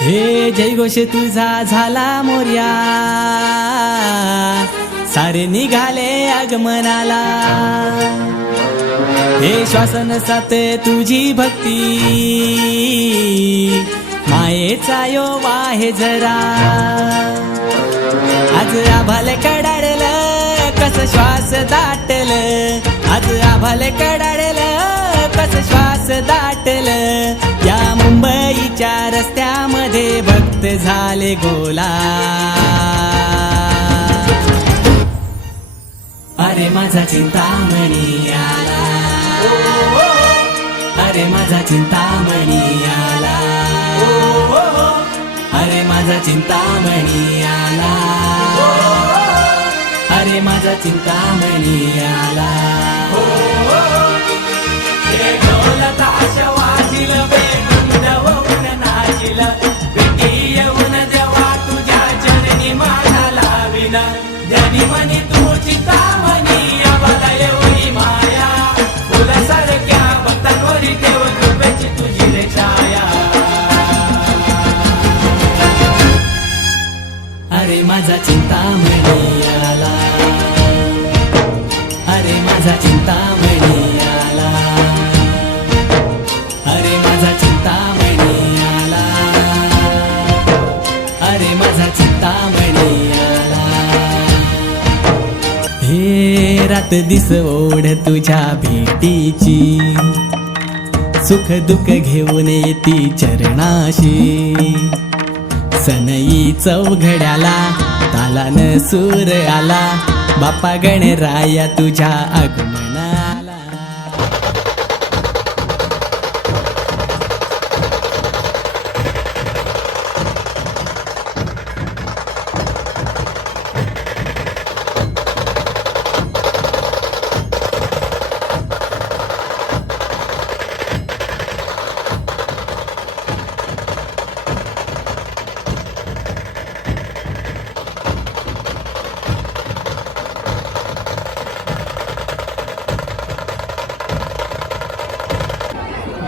हे जयघोष तुझा झाला मोर्या, सारे निघाले आगमनाला। हे श्वासन साथ तुझी भक्ती, मायेचा यो वाहे जरा। आज आभाल कडाडल कस श्वास दाटल, आज आभाल कडाडल कस श्वास दाटल। या मुंबईच्या रस्त्यामध्ये भक्त झाले गोला। अरे माझा चिंतामणी आला, अरे माझा चिंतामणी आला, अरे माझा चिंतामणी आला, अरे माझा चिंतामणी आला। हे ढोल ताश वाजिल, बेधुंद होऊन नाचिल, भेटी येऊन देवा तुझ्या चरणी माझा लाविल। ध्यानी मनी तू चिंतामणी, आम्हाला एवढी माया, फुलासारख्या भक्तांवरी ठेव कृपेची तुझी रे छाया। अरे माझा चिंतामणी आला, अरे माझा चिंतामणी आला, अरे माझा चिंतामणी आला, अरे माझा चिंतामणी आला। हे रात दिस ओढ तुझ्या भेटीची, सुख दुःख घेऊन येती चरणाशी। सनई चौघड्याला तालान सूर आला, बापा गणराया तुझ्या आगमनाला।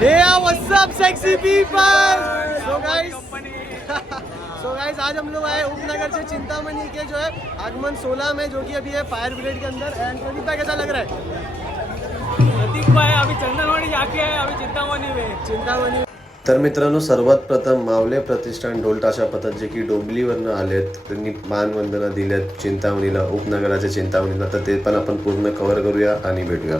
Yeah, what's up, sexy people? So guys, आज हम लोग आए उपनगर से चिंतामणि के जो है आगमन 16 में, जो कि अभी है फायर ब्रिगेड के अंदर। एंड प्रदीप भाई कैसा लग रहा है? प्रतीक भाई अभी चंदनवाड़ी जाके है, अभी चिंतामणी। तर मित्रांनो, सर्वात प्रथम मावले प्रतिष्ठान ढोल ताशा पथक जे की डोंबिवलीवरनं आलेत, त्यांनी मानवंदना दिल्यात चिंतामणीला, उपनगराच्या चिंतामणीला। तर ते पण आपण पूर्ण कव्हर करूया आणि भेटूया।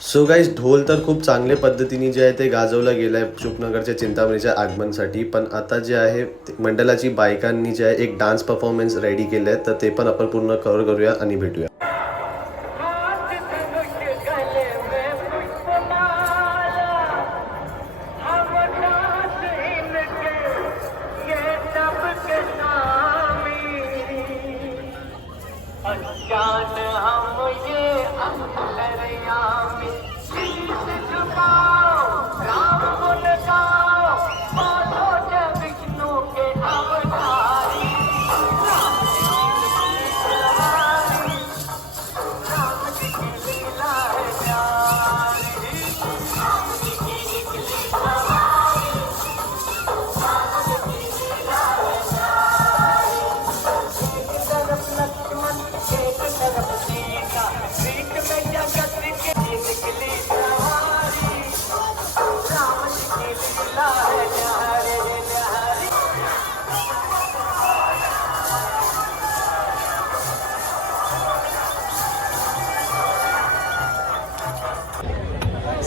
सो गाईज, ढोल तर खूप चांगल्या पद्धतीने जे आहे ते गाजवला गेला आहे उपनगरच्या चिंतामणीच्या आगमनासाठी। पण आता जे आहे मंडळाची बायकांनी जे आहे एक डान्स परफॉर्मन्स रेडी केलं आहे, तर ते पण आपण पूर्ण कव्हर करूया आणि भेटूया।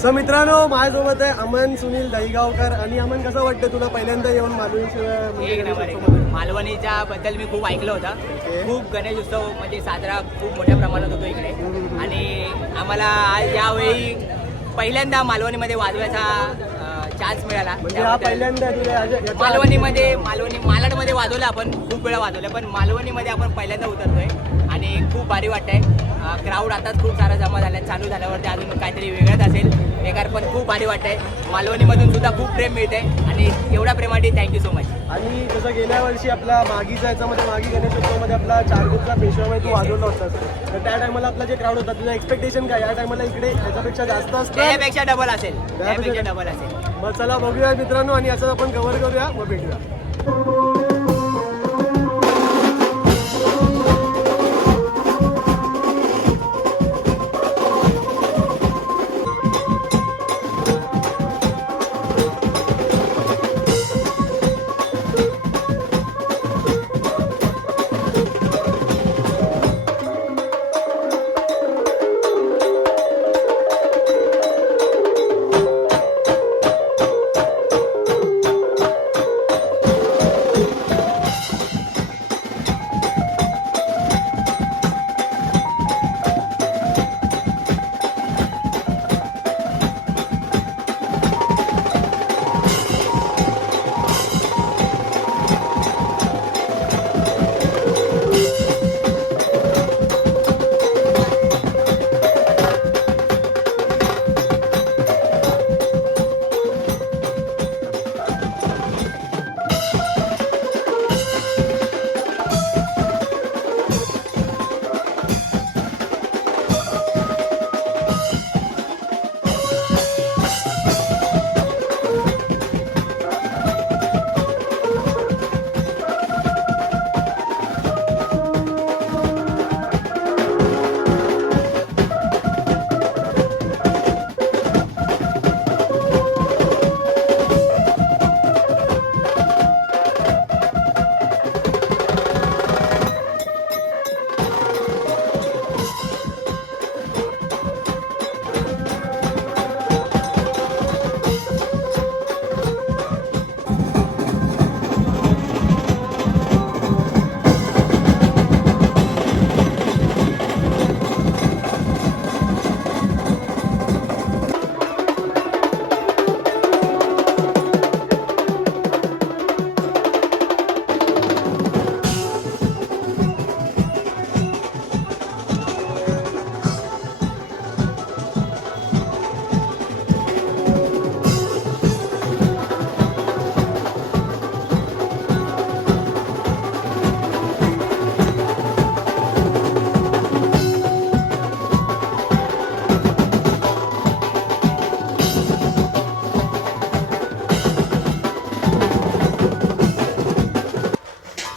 सो मित्रांनो, माझ्यासोबत आहे अमन सुनील दहीगावकर। आणि अमन, कसं वाटतं तुला पहिल्यांदा येऊन मालवणीच्या बद्दल मी खूप ऐकलं होतं। खूप गणेश उत्सव म्हणजे साजरा खूप मोठ्या प्रमाणात होतो इकडे, आणि आम्हाला आज यावेळी पहिल्यांदा मालवणीमध्ये वाजवायचा चान्स मिळाला. म्हणजे हा त्याबद्दल पहिल्यांदा आहे तुझ्या मालवणीमध्ये वाजवलं आपण, खूप वेळा वाजवलं, पण मालवणीमध्ये आपण पहिल्यांदा उतरतोय आणि खूप भारी वाटतंय. क्राऊड आताच खूप सारा जमा झाला, चालू झाल्यावरती अजून काहीतरी वेगळंच असेल बेकार, पण खूप भारी वाटतंय. मालवणीमधून सुद्धा खूप प्रेम मिळते आणि एवढ्या प्रेमासाठी थँक्यू सो मच. आणि जसं गेल्या वर्षी आपला मागीचा याच्यामध्ये मागी गणेशोत्सवामध्ये आपला चारगुटचा पेशवामध्ये तू वाजवला होतास, तर त्या टायमाला आपला जे क्राऊड होता तुझं एक्सपेक्टेशन काय या टायमाला इकडे याच्यापेक्षा जास्त असतं? त्यापेक्षा डबल असेल, त्यापेक्षा डबल असेल. मग चला बघूया मित्रांनो आणि असं आपण कव्हर करूया, मग भेटूया.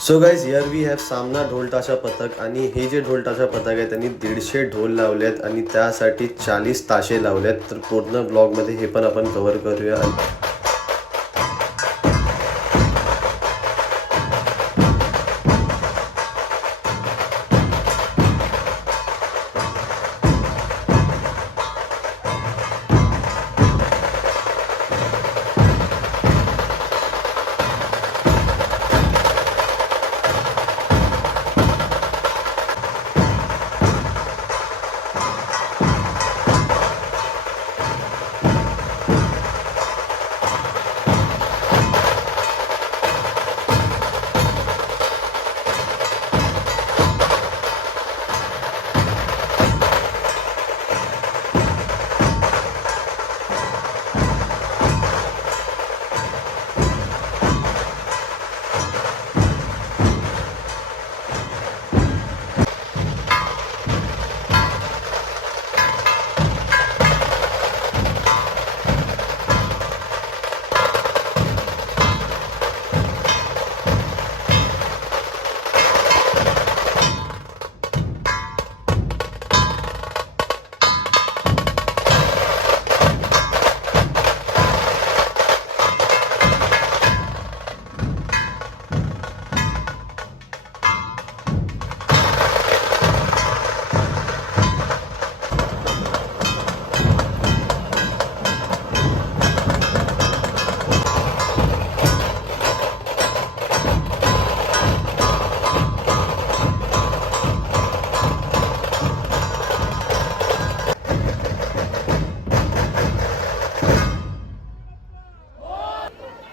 So guys here we have Samna ढोलताशा पथक आणि हे जे ढोलताशा पथक आहे त्यांनी 150 ढोल लावलेत आणि त्यासाठी 40 ताशे लावलेत. तर पूर्ण ब्लॉगमध्ये हे पण आपण कव्हर करूया.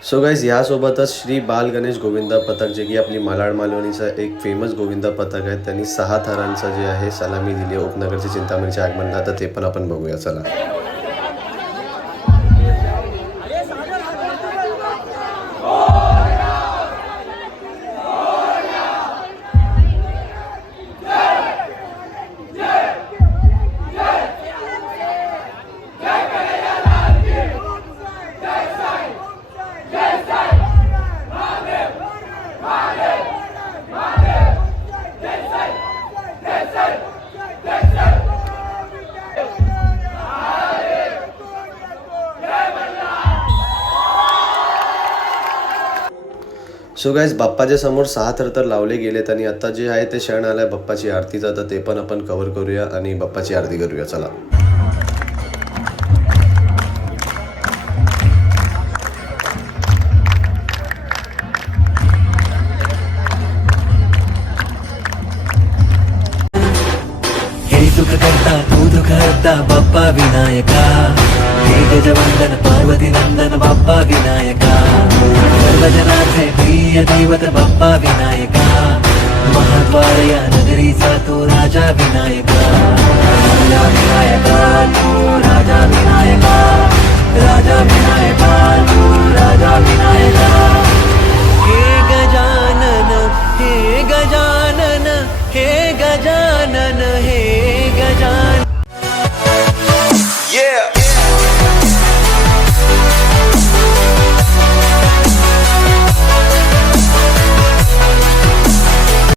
सो गाईज ह्यासोबतच श्री बाल गणेश गोविंदा पथक जे की आपली मालाड मालवणीचा एक फेमस गोविंदा पथक आहे, त्यांनी 6 थरांचा जे आहे सलामी दिली आहे उपनगरच्या चिंतामणीच्या आगमनाला. तर ते पण आपण बघूया चला. सो गाईज बाप्पाच्या समोर 6 थर तर लावले गेलेत आणि आता जे आहे ते क्षण आलाय बाप्पाची आरतीचा. तर ते पण आपण कव्हर करूया आणि बाप्पाची आरती करूया चला. हे सुख करता तू दुःख हरता बाप्पा विनायका, हे गजवंदन पार्वती नंदन बाप्पा विनायका, सर्वजनाचे प्रिय दैवत बाप्पा विनायका, महाद्वार या नगरीचा तू राजा विनायका, राजा विनायका तू राजा विनायका, राजा विनायका तू राजा विनायका. हे गजानन हे गजानन हे गजानन हे